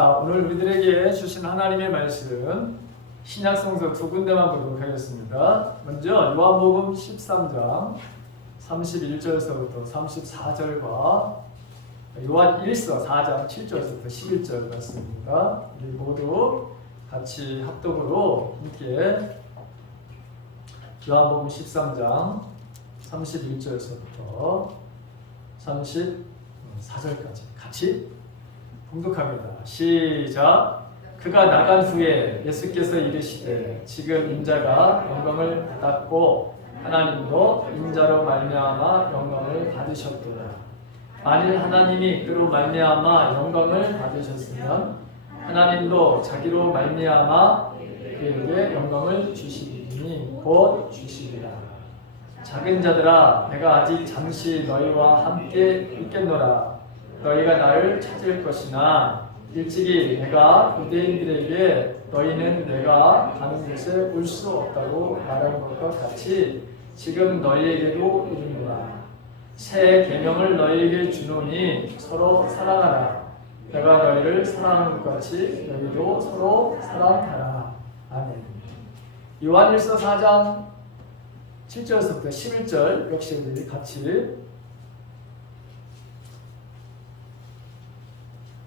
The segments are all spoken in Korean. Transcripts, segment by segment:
오늘 우리들에게 주신 하나님의 말씀 신약성서 두 군데만 보도록 하겠습니다. 먼저 요한복음 13장 31절서부터 34절과 요한 1서 4장 7절서부터 11절 말씀입니다. 우리 모두 같이 합독으로 함께 요한복음 13장 31절서부터 34절까지 같이 봉독합니다. 시작. 그가 나간 후에 예수께서 이르시되 지금 인자가 영광을 받았고 하나님도 인자로 말미암아 영광을 받으셨도다. 만일 하나님이 그로 말미암아 영광을 받으셨으면 하나님도 자기로 말미암아 그에게 영광을 주시리니 곧 주시리라. 작은 자들아 내가 아직 잠시 너희와 함께 있겠노라. 너희가 나를 찾을 것이나 일찍이 내가 유대인들에게 너희는 내가 가는 곳에 올 수 없다고 말한 것과 같이 지금 너희에게도 이르노라. 새 계명을 너희에게 주노니 서로 사랑하라. 내가 너희를 사랑한 것 같이 너희도 서로 사랑하라. 아멘. 요한일서 4장 7절에서부터 11절 역시 우리 같이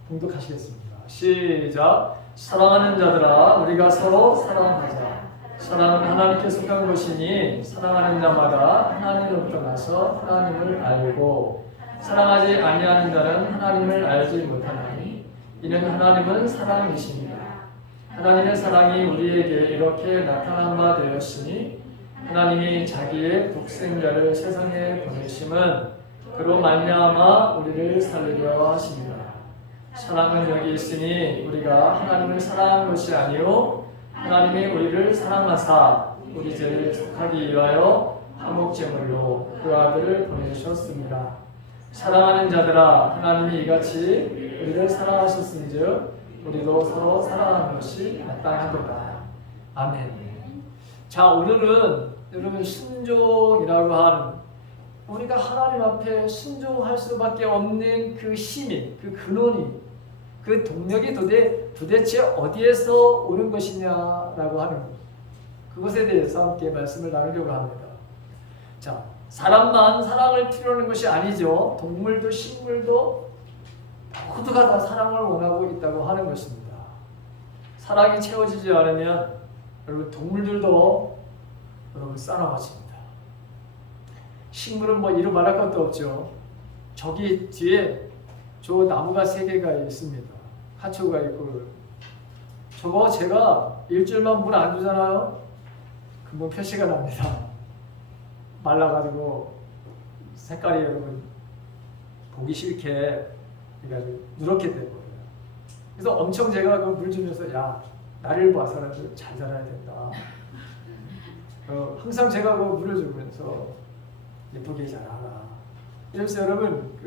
봉독하시겠습니다. 시작. 사랑하는 자들아 우리가 서로 사랑하자. 사랑은 하나님께 속한 것이니 사랑하는 자마다 하나님으로부터 나서 하나님을 알고 사랑하지 아니하는 자는 하나님을 알지 못하나니 이는 하나님은 사랑이십니다. 하나님의 사랑이 우리에게 이렇게 나타난 바 되었으니 하나님이 자기의 독생자를 세상에 보내심은 그로 말미암아 우리를 살리려 하십니다. 사랑은 여기 있으니 우리가 하나님을 사랑한 것이 아니요 하나님이 우리를 사랑하사 우리 죄를 속하기 위하여 화목제물로 그 아들을 보내셨습니다. 사랑하는 자들아 하나님이 이같이 우리를 사랑하셨은즉 우리도 서로 사랑하는 것이 마땅하도다. 아멘. 자, 오늘은 여러분 순종이라고 하는 우리가 하나님 앞에 순종할 수밖에 없는 그 힘이, 그 근원이, 그 동력이 도대체 어디에서 오는 것이냐라고 하는 것. 그것에 대해서 함께 말씀을 나누려고 합니다. 자, 사람만 사랑을 필요로 하는 것이 아니죠. 동물도 식물도 모두가 다 사랑을 원하고 있다고 하는 것입니다. 사랑이 채워지지 않으면 여러분 동물들도 여러분 싸나워집니다. 식물은 뭐 이루 말할 것도 없죠. 저기 뒤에 저 나무가 3개가 있습니다. 하초가 있고 저거 제가 일주일만 물 안 주잖아요. 금방 표시가 납니다. 말라가지고 색깔이 여러분 보기 싫게 해가지고 누렇게 돼버려요. 그래서 엄청 제가 그 물 주면서 야 나를 봐서라도 잘 자라야 된다. 항상 제가 그 물을 주면서 예쁘게 자라라. 이러면서 여러분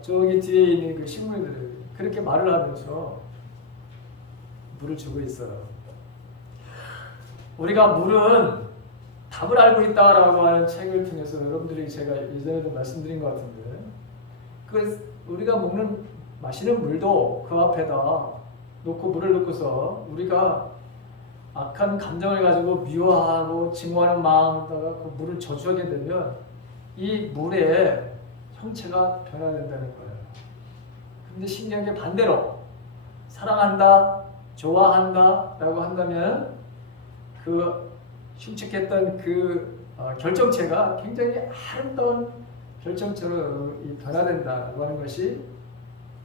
저기 뒤에 있는 그 식물들을 그렇게 말을 하면서 물을 주고 있어요. 우리가 물은 답을 알고 있다라고 하는 책을 통해서 여러분들이 제가 예전에도 말씀드린 것 같은데 우리가 마시는 물도 그 앞에다 놓고 물을 넣고서 우리가 악한 감정을 가지고 미워하고 증오하는 마음에다가 그 물을 저주하게 되면 이 물의 형체가 변화된다는 거예요. 근데 신기한 게 반대로 사랑한다, 좋아한다 라고 한다면 그 흉측했던 그 결정체가 굉장히 아름다운 결정체로 변화된다고 하는 것이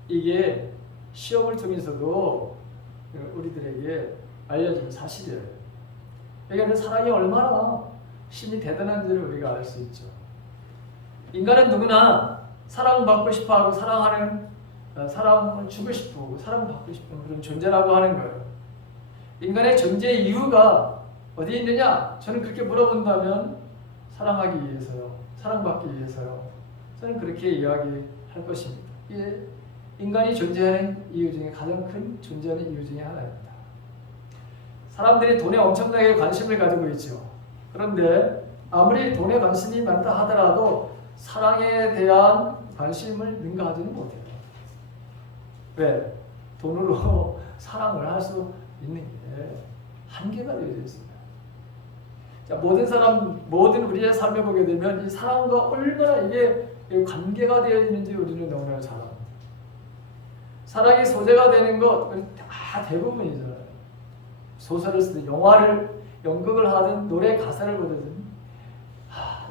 이게 시험을 통해서도 우리들에게 알려진 사실이에요. 그러니까 사랑이 얼마나 힘이 대단한지를 우리가 알 수 있죠. 인간은 누구나 사랑받고 싶어하고 사랑을 주고 싶고 사랑받고 싶은 그런 존재라고 하는 거예요. 인간의 존재 이유가 어디 있느냐? 저는 그렇게 물어본다면 사랑하기 위해서요. 사랑받기 위해서요. 저는 그렇게 이야기할 것입니다. 이게 인간이 존재하는 이유 중에 가장 큰 존재하는 이유 중에 하나입니다. 사람들이 돈에 엄청나게 관심을 가지고 있죠. 그런데 아무리 돈에 관심이 많다 하더라도 사랑에 대한 관심을 능가하지는 못해요. 왜? 돈으로 사랑을 할 수 있는 게 한계가 되어 있습니다. 자, 모든 우리의 삶에 보게 되면 이 사랑과 얼마나 이게 관계가 되어 있는지 우리는 너무나 잘 압니다. 사랑이 소재가 되는 것 다 대부분이잖아요. 소설을 쓰든 연극을 하든 노래 가사를 보든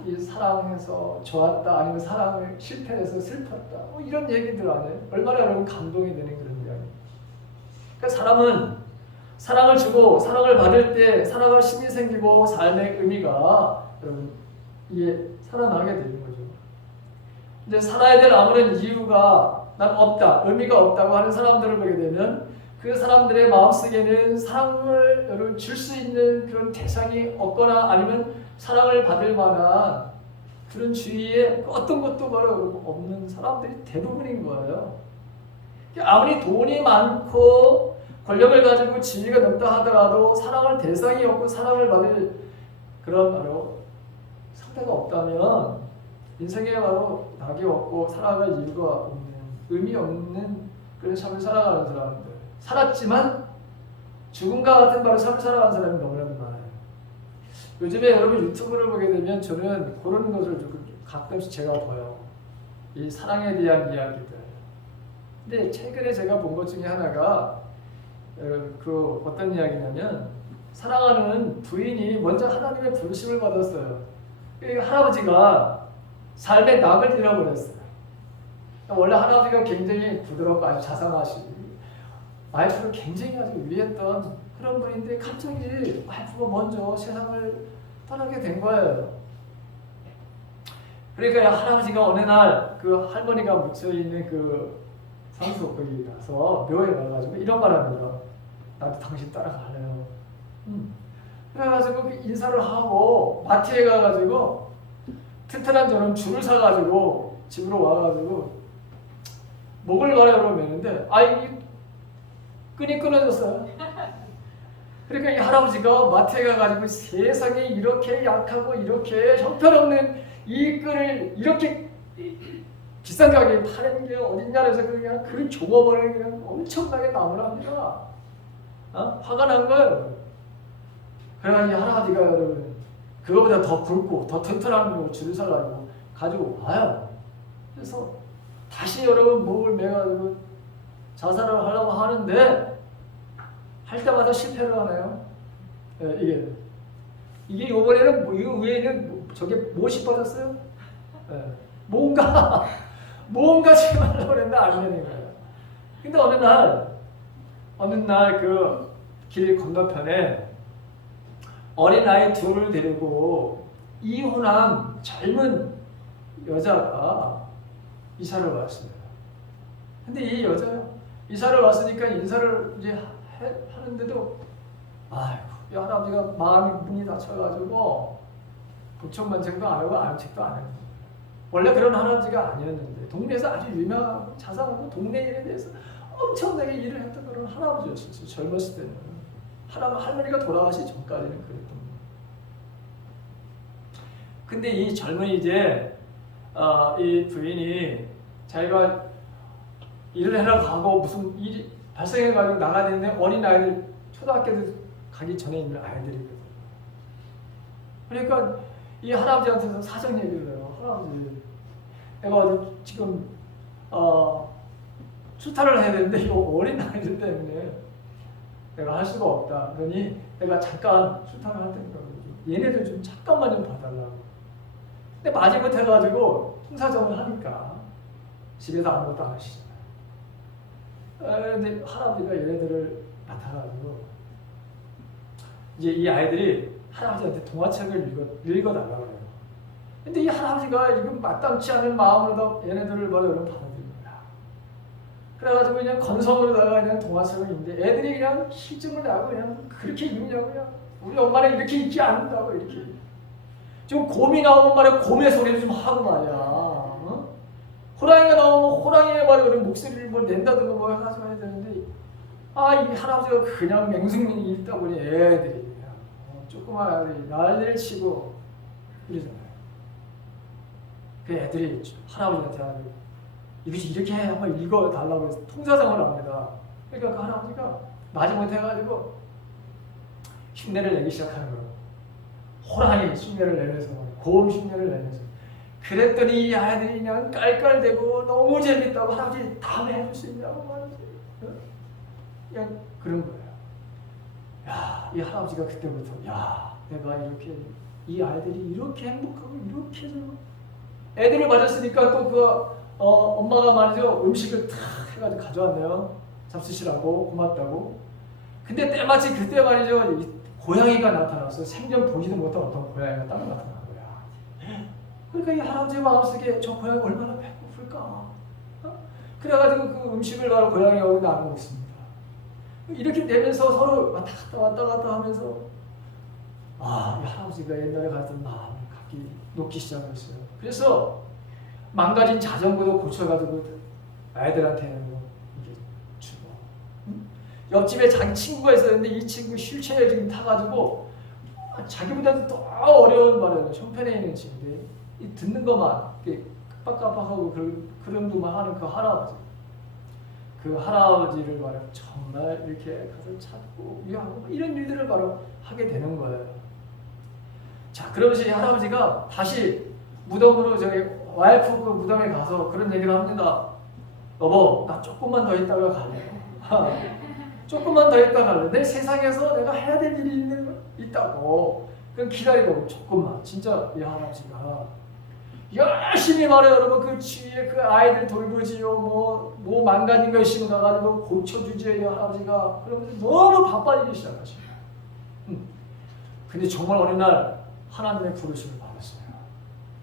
이 사랑해서 좋았다 아니면 사랑을 실패해서 슬펐다 이런 얘기들 안에 얼마나 여러분 감동이 되는 그런 이야기. 그러니까 사람은 사랑을 주고 사랑을 받을 때 살아갈 힘이 생기고 삶의 의미가 여러분 이게 살아나게 되는 거죠. 이제 살아야 될 아무런 이유가 난 없다, 의미가 없다고 하는 사람들을 보게 되면 그 사람들의 마음속에는 사랑을 여러분 줄 수 있는 그런 대상이 없거나 아니면 사랑을 받을 만한 그런 주위에 어떤 것도 바로 없는 사람들이 대부분인 거예요. 아무리 돈이 많고 권력을 가지고 지위가 높다 하더라도 사랑을 대상이 없고 사랑을 받을 그런 바로 상대가 없다면 인생에 바로 낙이 없고 살아갈 이유가 없는 의미 없는 그런 삶을 살아가는 사람들, 살았지만 죽음과 같은 바로 삶을 살아가는 사람이 너무나 많아요. 요즘에 여러분 유튜브를 보게 되면 저는 그런 것을 가끔씩 제가 봐요. 이 사랑에 대한 이야기들. 근데 최근에 제가 본 것 중에 하나가 그 어떤 이야기냐면 사랑하는 부인이 먼저 하나님의 부르심을 받았어요. 할아버지가 삶의 낙을 잃어버렸어요. 원래 할아버지가 굉장히 부드럽고 아주 자상하시고 와이프를 굉장히 아주 위했던 그런 분인데 갑자기 와이프가 먼저 세상을 떠나게 된 거예요. 그러니까 할아버지가 어느 날 그 할머니가 묻혀있는 그 산소 거기 가서 묘에 가가지고 이런 말 합니다. 나도 당신 따라갈래요. 그래가지고 그 인사를 하고 마트에 가가지고 튼튼한 저런 줄을 사가지고 집으로 와가지고 목을 가려고 매는데 이 끈이 끊어졌어요. 그러니까 이 할아버지가 마트에 가가지고 세상에 이렇게 약하고 이렇게 형편없는 이 끈을 이렇게 비싼 가격에 파는 게 어딨냐 해서 그냥 그를 종업원을 그냥 엄청나게 나무랍니다. 화가 난 거예요. 그래가지고 이 할아버지가 여러분 그거보다 더 굵고 더 튼튼한 거 줄을 사가지고 가지고 와요. 그래서 다시 여러분 목을 매가지고 자살을 하려고 하는데 할 때마다 실패를 하네요. 이게 이번에는 이거 외에는 저게 무엇이 빠졌어요? 뭔가 지금 하려고 했는데 안 되는 거예요. 근데 어느 날 그 길 건너편에 어린아이 둘을 데리고 이혼한 젊은 여자가 이사를 왔어요. 근데 이 여자요, 이사를 왔으니까 인사를 이제 하는데도 이 할아버지가 마음이 문이 닫혀가지고 부총만책도 안 하고 안책도 안 해요. 원래 그런 할아버지가 아니었는데 동네에서 아주 유명하고 자상하고 동네 일에 대해서 엄청나게 일을 했던 그런 할아버지였어요. 젊었을 때는. 할머니가 돌아가시기 전까지는 그랬던 거예요. 근데 이 젊은이 이제 이 부인이 자기가 일을 하러 가고 무슨 일이 발생해가지고 나가야 되는데 어린아이들 초등학교도 가기 전에 있는 아이들이거든요. 그러니까 이 할아버지한테서 사정 얘기를 해요. 할아버지, 내가 지금 수탈을 해야 되는데 이 어린아이들 때문에 내가 할 수가 없다. 그러니 내가 잠깐 수탈을 할 테니까 얘네들 좀 잠깐만 좀 봐달라고. 근데 마지못해 가지고 통사정을 하니까 집에서 아무것도 안 하시잖아요. 근데 할아버지가 얘네들을 맡아가지고 이제 이 아이들이 할아버지한테 동화책을 읽어달라고 해요. 근데 이 할아버지가 이건 마땅치 않은 마음으로 얘네들을 받아들인 거야. 그래가지고 그냥 건성으로다가 그냥 동화책을 읽는데 애들이 그냥 실증을 나고 그냥 그렇게 읽냐고 그냥 우리 엄마는 이렇게 읽지 않는다고 이렇게. 좀 곰이 나오면 말이야 곰의 소리를 좀 하고 말이야. 호랑이가 나오면 호랑이의 말이야 목소리를 뭐 낸다든가 뭐 해가지고 해야 되는데 이 할아버지가 그냥 맹승민이 읽다 보니 애들이 그냥 조그만 아이들이 난리를 치고 이러잖아요. 그 애들이 할아버지한테 이렇게 한번 읽어달라고 해서 통사정을 합니다. 그러니까 그 할아버지가 마지못해가지고 흉내를 내기 시작하는 거예요. 호랑이 흉내를 내면서, 고음 흉내를 내면서. 그랬더니 이 아이들이 그냥 깔깔대고 너무 재밌다고, 할아버지 다음에 해줄 수 있냐고 말하지. 그냥 그런 거예요. 야, 이 할아버지가 그때부터, 야, 내가 이렇게, 이 아이들이 이렇게 행복하고 이렇게 애들을 맞았으니까 또 엄마가 말이죠, 음식을 탁 해가지고 가져왔네요. 잡수시라고, 고맙다고. 근데 때마치 그때 말이죠, 고양이가 나타나서 생전 보지도 못한 어떤 고양이가 딱 나타난 거야. 그러니까 이 할아버지 마음속에 저 고양이 얼마나 배고플까. 그래가지고 그 음식을 바로 고양이하고 나누고 있습니다. 이렇게 되면서 서로 왔다 갔다 하면서, 아, 이 할아버지가 옛날에 가졌던 마음을 갖기 놓기 시작했어요. 그래서 망가진 자전거도 고쳐가지고 아이들한테는 이게 주고, 옆집에 자기 친구가 있었는데 이 친구 휠체어에 지금 타가지고 자기보다도 더 어려운 말이에요. 형편에 있는 친구인데 이 듣는 것만 깜빡깜빡하고 그런 것만 하는 그 할아버지. 그 할아버지를 바로 정말 이렇게 가서 찾고 위하고 이런 일들을 바로 하게 되는 거예요. 자, 그러면서 이 할아버지가 다시 무덤으로 저기 와이프 그 무덤에 가서 그런 얘기를 합니다. 여보, 나 조금만 더 있다가 갈래. 조금만 더 있다가 갈래. 내 세상에서 내가 해야 될 일이 있다고. 그럼 기다리라고. 조금만. 진짜 이 할아버지가 열심히 말해요. 여러분 그 주위에 그 아이들 돌보지요. 뭐 망가진 거 있으면 가가지고 고쳐주지요. 이 할아버지가. 그러면서 너무 바빠지기 시작하십니다. 근데 정말 어느 날 하나님의 부르심을 받았어요.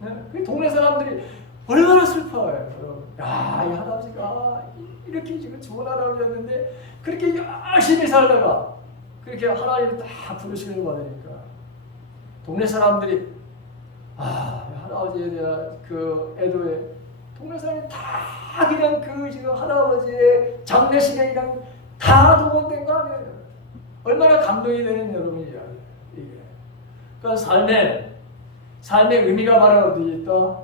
네? 그 동네 사람들이 얼마나 슬퍼해요. 여러분. 야, 이 할아버지가 이렇게 지금 좋은 할아버지였는데 그렇게 열심히 살다가 그렇게 하나님이 딱 부르심을 받으니까 동네 사람들이 할아버지에 대한 그 애도에 동네 사람이 다 그냥 그 지금 할아버지의 장례식에 그냥 다 동원된 거 아니에요. 얼마나 감동이 되는 여러분이야 이게. 그러니까 삶의 의미가 바로 어디에 있다?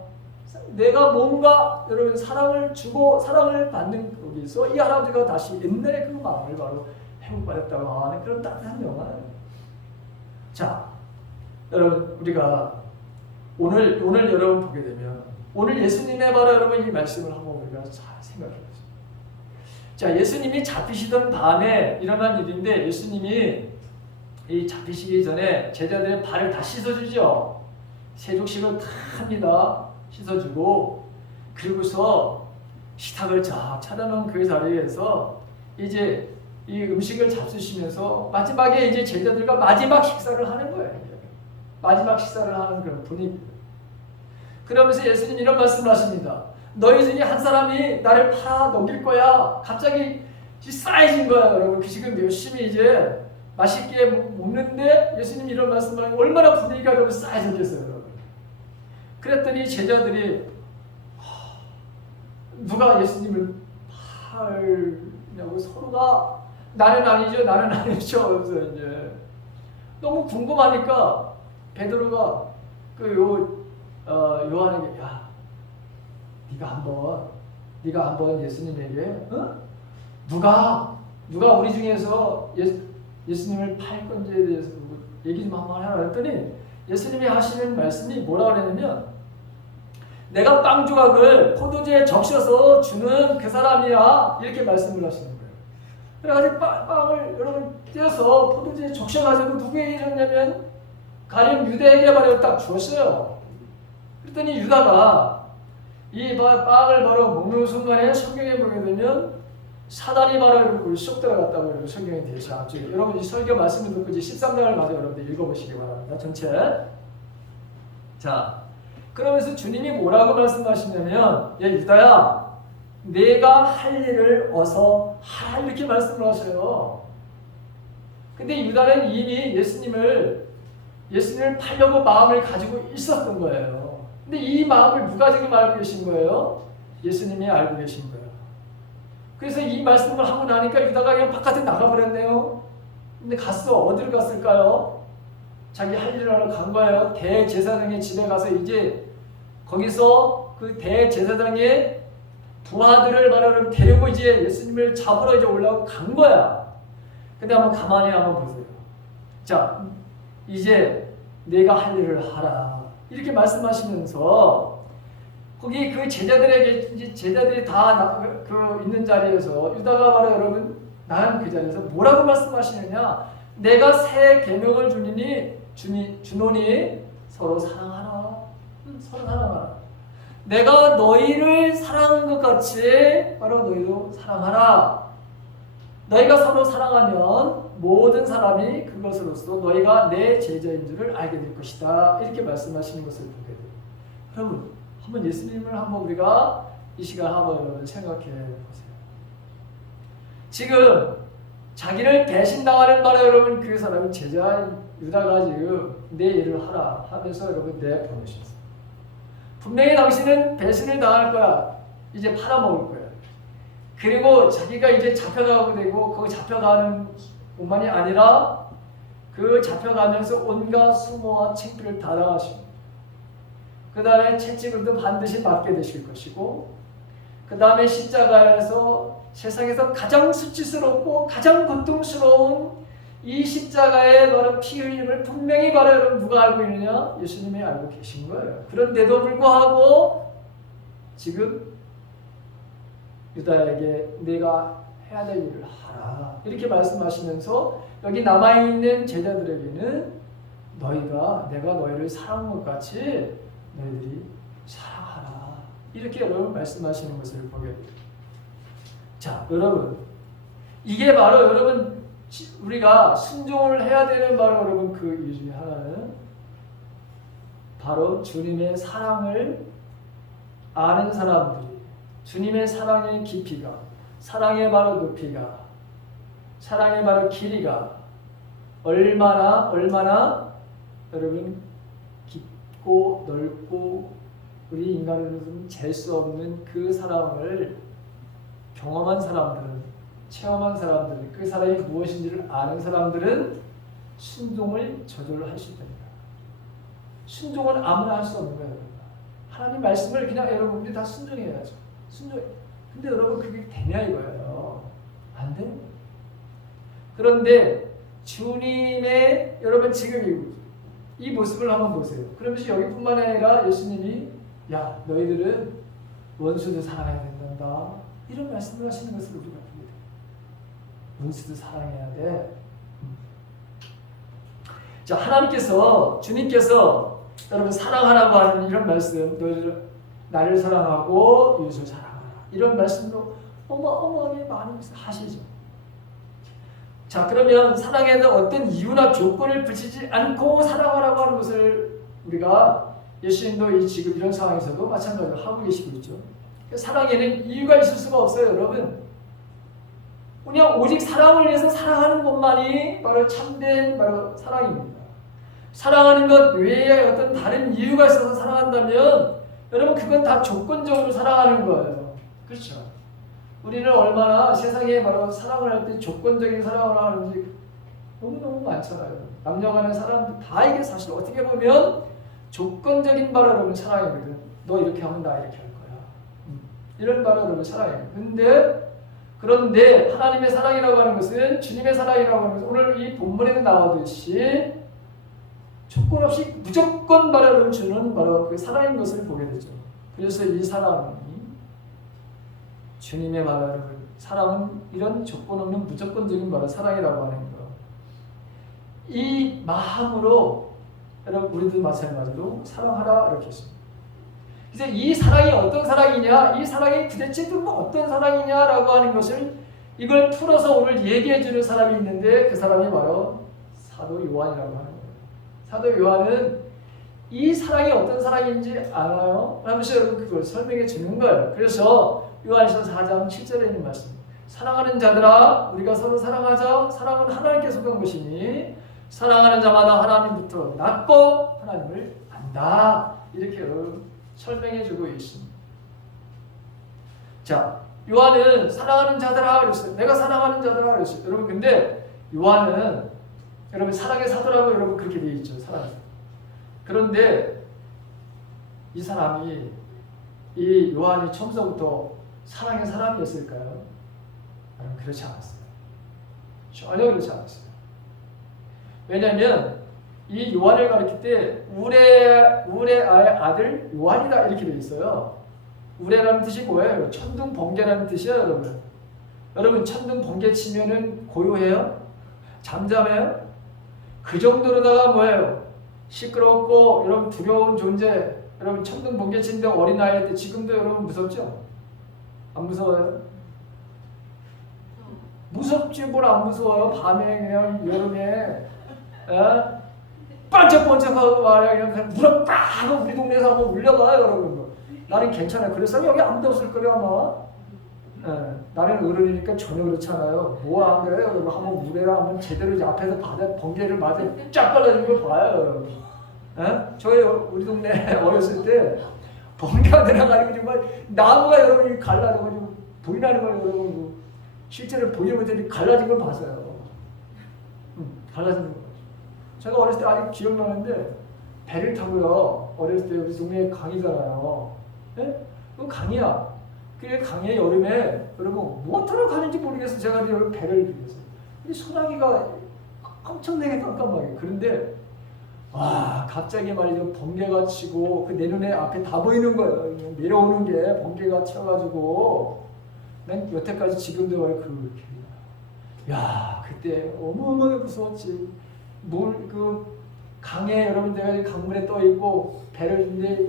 내가 뭔가 여러분 사랑을 주고 사랑을 받는 거기서 이 할아버지가 다시 옛날의 그 마음을 바로 회복받았다고 하는 그런 따뜻한 영화예요. 자, 여러분 우리가 오늘 여러분 보게 되면 오늘 예수님의 바로 여러분 이 말씀을 한번 우리가 잘 생각해 보세요. 자, 예수님이 잡히시던 밤에 일어난 일인데 예수님이 이 잡히시기 전에 제자들의 발을 다 씻어주죠. 세족식을 다 합니다. 씻어주고 그리고서 식탁을 쫙 차려놓은 그 자리에서 이제 이 음식을 잡수시면서 마지막에 이제 제자들과 마지막 식사를 하는 거예요. 마지막 식사를 하는 그런 분위기. 그러면서 예수님 이런 말씀을 하십니다. 너희 중에 한 사람이 나를 팔아 넘길 거야. 갑자기 싸해진 거야. 여러분 지금 열심히 이제 맛있게 먹는데 예수님 이런 말씀을 하면 얼마나 분위기가 좀 싸해졌겠어요. 여러분. 그랬더니 제자들이 누가 예수님을 팔냐고 서로가 나는 아니죠. 나는 아니죠. 그래서 이제 너무 궁금하니까 베드로가 요한에게 네가 한번 예수님에게 누가 우리 중에서 예수님을 팔 건지에 대해서 얘기 좀 한번 하라 했더니 예수님이 하시는 말씀이 뭐라 그랬냐면 내가 빵 조각을 포도주에 적셔서 주는 그 사람이야 이렇게 말씀을 하시는 거예요. 그래가지고 빵을 여러분 떼어서 포도주에 적셔가지고 누구에게 줬냐면 가령 유다에게 바로 딱 주었어요. 그랬더니 유다가 이 빵을 바로 먹는 순간에 성경에 보게 되면 사단이 바로 이렇게 쏙 들어갔다고 성경에 되어 있죠. 여러분 이 설교 말씀을 듣고 이제 13장을 마저 여러분들 읽어보시기 바랍니다. 전체. 자, 그러면서 주님이 뭐라고 말씀하시냐면 야 유다야 내가 할 일을 어서 하라 이렇게 말씀을 하셔요. 근데 유다는 이미 예수님을 팔려고 마음을 가지고 있었던 거예요. 근데 이 마음을 누가 지금 알고 계신 거예요? 예수님이 알고 계신 거예요. 그래서 이 말씀을 하고 나니까 유다가 그냥 바깥에 나가버렸네요. 근데 어디를 갔을까요? 자기 할 일을 하러 간 거예요. 대제사장의 집에 가서 이제 거기서 그 대제사장의 부하들을 말하면 데리고 이제 예수님을 잡으러 이제 올라오고 간 거야. 근데 한번 가만히 한번 보세요. 자, 이제 내가 할 일을 하라. 이렇게 말씀하시면서 거기 그 제자들에게 이제 제자들이 다 그 있는 자리에서 유다가 바로 여러분 나간 그 자리에서 뭐라고 말씀하시느냐? 내가 새 계명을 주노니 서로 사랑하라. 서로 사랑하라. 내가 너희를 사랑한 것 같이 바로 너희도 사랑하라. 너희가 서로 사랑하면 모든 사람이 그것으로서 너희가 내 제자인 줄을 알게 될 것이다. 이렇게 말씀하시는 것을 보게 돼요. 여러분, 한번 예수님을 한번 우리가 이 시간 한번 생각해 보세요. 지금 자기를 배신당하는 바로 여러분 그 사람이 제자 유다가 지금 내 일을 하라 하면서 여러분 내보내셨어요. 분명히 당신은 배신을 당할 거야. 이제 팔아먹을 거야. 그리고 자기가 이제 잡혀가고 되고 그 잡혀가는 뿐만이 아니라 그 잡혀가면서 온갖 수모와 창피를 다 당하시고 그 다음에 채찍을도 반드시 맞게 되실 것이고 그 다음에 십자가에서 세상에서 가장 수치스럽고 가장 고통스러운 이 십자가의 바로 피 흘림을 분명히 바로 여러분 누가 알고 있느냐? 예수님이 알고 계신 거예요. 그런데도 불구하고 지금 유다에게 내가 해야 될 일을 하라 이렇게 말씀하시면서 여기 남아있는 제자들에게는 내가 너희를 사랑한 것 같이 너희들이 사랑하라 이렇게 여러분 말씀하시는 것을 보게 됩니다. 자, 여러분 이게 바로 여러분 우리가 순종을 해야 되는 바로 여러분 그 이유 중에 하나는 바로 주님의 사랑을 아는 사람들이 주님의 사랑의 깊이가 사랑의 바로 높이가 사랑의 바로 길이가 얼마나 여러분 깊고 넓고 우리 인간으로서는 잴 수 없는 그 사랑을 경험한 사람들은 체험한 사람들은 그 사랑이 무엇인지를 아는 사람들은 순종을 저절로 할 수 있답니다. 순종은 아무나 할 수 없는 거예요. 하나님 말씀을 그냥 여러분 우리 다 순종해야죠. 근데 여러분 그게 되냐 이거예요. 안 되는 거예요. 그런데 주님의 여러분 지금 이 모습을 한번 보세요. 그러면서 여기뿐만 아니라 예수님이 야 너희들은 원수도 사랑해야 된다. 이런 말씀을 하시는 것을 우리가 보게 돼요. 원수도 사랑해야 돼. 자, 하나님께서 주님께서 여러분 사랑하라고 하는 이런 말씀, 너희들 나를 사랑하고 이웃을 사랑하라 이런 말씀도 어마어마하게 많이 하시죠. 자, 그러면 사랑에는 어떤 이유나 조건을 붙이지 않고 사랑하라고 하는 것을 우리가 예수님도 지금 이런 상황에서도 마찬가지로 하고 계시고 있죠. 사랑에는 이유가 있을 수가 없어요, 여러분. 그냥 오직 사랑을 위해서 사랑하는 것만이 바로 참된 바로 사랑입니다. 사랑하는 것 외에 어떤 다른 이유가 있어서 사랑한다면 여러분 그건 다 조건적으로 사랑하는 거예요. 그렇죠? 우리는 얼마나 세상에 바로 사랑을 할 때 조건적인 사랑을 하는지 너무너무 많잖아요. 남녀 간의 사랑도 다 이게 사실 어떻게 보면 조건적인 바로 여러분 사랑이거든. 너 이렇게 하면 나 이렇게 할 거야. 이런 바로 여러분 사랑이에요. 그런데 하나님의 사랑이라고 하는 것은 주님의 사랑이라고 하는 것은 오늘 이 본문에도 나오듯이 조건 없이 무조건 바로 여러분 주는 바로 그 사랑인 것을 보게 되죠. 그래서 이 사랑이 주님의 바로 여러분 사랑은 이런 조건 없는 무조건적인 바로 사랑이라고 하는 것. 이 마음으로 여러분 우리도 마찬가지로 사랑하라 이렇게 했습니다. 그래서 이 사랑이 어떤 사랑이냐, 이 사랑이 도대체 어떤 사랑이냐라고 하는 것을 이걸 풀어서 오늘 얘기해 주는 사람이 있는데 그 사람이 바로 사도 요한이라고 하는 거예요. 사도 요한은 이 사랑이 어떤 사랑인지 알아요? 하면서 여러분 그걸 설명해 주는 거예요. 그래서 요한일서 4장 7절에 있는 말씀, 사랑하는 자들아 우리가 서로 사랑하자. 사랑은 하나님께 속한 것이니 사랑하는 자마다 하나님부터 낳고 하나님을 안다. 이렇게 여러분 설명해 주고 있습니다. 자, 요한은 사랑하는 자들아 그랬어요. 내가 사랑하는 자들아 그랬어요. 여러분 근데 요한은 여러분 사랑의 사도라고 여러분 그렇게 되어 있죠. 사랑의 사도. 그런데 이 사람이 이 요한이 처음서부터 사랑의 사람이었을까요? 그렇지 않았어요. 전혀 그렇지 않았어요. 왜냐하면 이 요한을 가르칠 때 우레 아들 요한이다 이렇게 되어 있어요. 우레라는 뜻이 뭐예요? 천둥 번개라는 뜻이에요, 여러분. 여러분 천둥 번개 치면은 고요해요? 잠잠해요? 그 정도로다가 뭐예요? 시끄럽고 여러분 두려운 존재. 여러분 천둥 번개 치는데 어린아이한테 지금도 여러분 무섭죠? 안 무서워요? 무섭지 뭘 안 무서워요? 밤에 그냥 여름에 반짝반짝하고 말이야 그냥 물어 빡 하고 우리 동네에서 한번 울려봐요 여러분. 나는 괜찮아요. 그래서 여기 아무도 없을 거예요 아마. 나는 어른이니까 전혀 그렇지 않아요. 뭐 한 거예요 여러분. 한번 물에라 하면 제대로 앞에서 바다 번개를 맞아 쫙 발라주는 걸 봐요 여러분. 저희 우리 동네 어렸을 때 번개가 내려가지고 정말 나무가 여러분이 갈라져가지고 보이나는 걸 여러분 실제로 보지 못했는데 갈라진 걸 봤어요. 갈라진 걸. 제가 어렸을 때 아직 기억나는데 배를 타고요. 어렸을 때 우리 동네에 강이잖아요. 네? 그 강이야. 그 강에 여름에 여러분 뭐 타러 가는지 모르겠어요. 제가 여러분 배를 빌렸어요. 이 소나기가 엄청나게 깜깜하게. 그런데 와 갑자기 말이죠 번개가 치고 그 내 눈에 앞에 다 보이는 거예요. 내려오는 게 번개가 쳐가지고 난 여태까지 지금도 말이야 그 야 그때 어마어마하게 무서웠지. 그 강에 여러분 내가 강물에 떠 있고 배를 있는데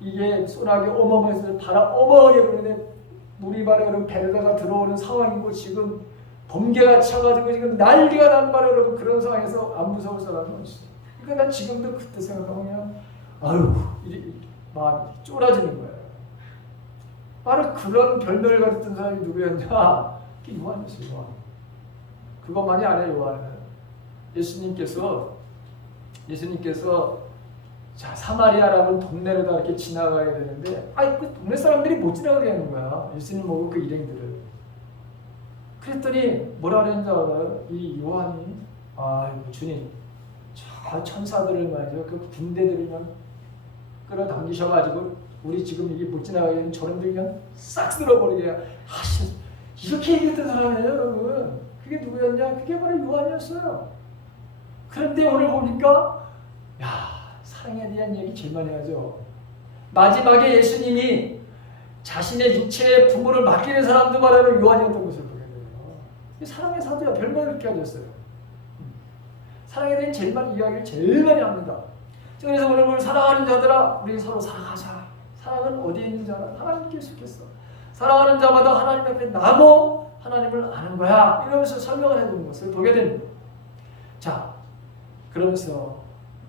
이게 소나기 어마어마해서 바람 어마어마하게 부는데 물이 바로 여러분 배에다가 들어오는 상황이고 지금 번개가 쳐가지고 지금 난리가 난 바로 여러분 그런 상황에서 안 무서울 사람은 없어. 그러니까 난 지금도 그때 생각하면 그냥 아유 마음이 쫄아지는 거예요. 바로 그런 별명을 가졌던 사람이 누구였냐? 그게 요한이었어요. 요한. 그것만이 아니에요. 요한은. 예수님께서 자 사마리아라는 동네로다 이렇게 지나가야 되는데 그 동네 사람들이 못 지나가게 하는 거야. 예수님 보고 그 일행들을. 그랬더니 뭐라 그랬는지 알아요? 이 요한이 주님 저 천사들을 말이죠. 그 군대들을 그냥 끌어당기셔가지고 우리 지금 이게 못 지나가게 되는 저런들 그냥 싹 쓸어버리게 이렇게 얘기했던 사람이에요 여러분. 그게 누구였냐? 그게 바로 요한이었어요. 그런데 오늘 보니까 사랑에 대한 얘기 제일 많이 하죠. 마지막에 예수님이 자신의 육체의 부모를 맡기는 사람도 말하는 요한이었던 것을 보게 돼요. 사랑의 사도야 별명을 이렇게 가졌어요. 사랑에 대한 제일 많이 이야기를 제일 많이 합니다. 그래서 오늘 사랑하는 자들아 우리 서로 사랑하자. 사랑은 어디에 있는 자라? 하나님께 속했어. 사랑하는 자마다 하나님 앞에 나고 하나님을 아는 거야. 이러면서 설명을 해주는 것을 보게 됩니다. 자, 그러면서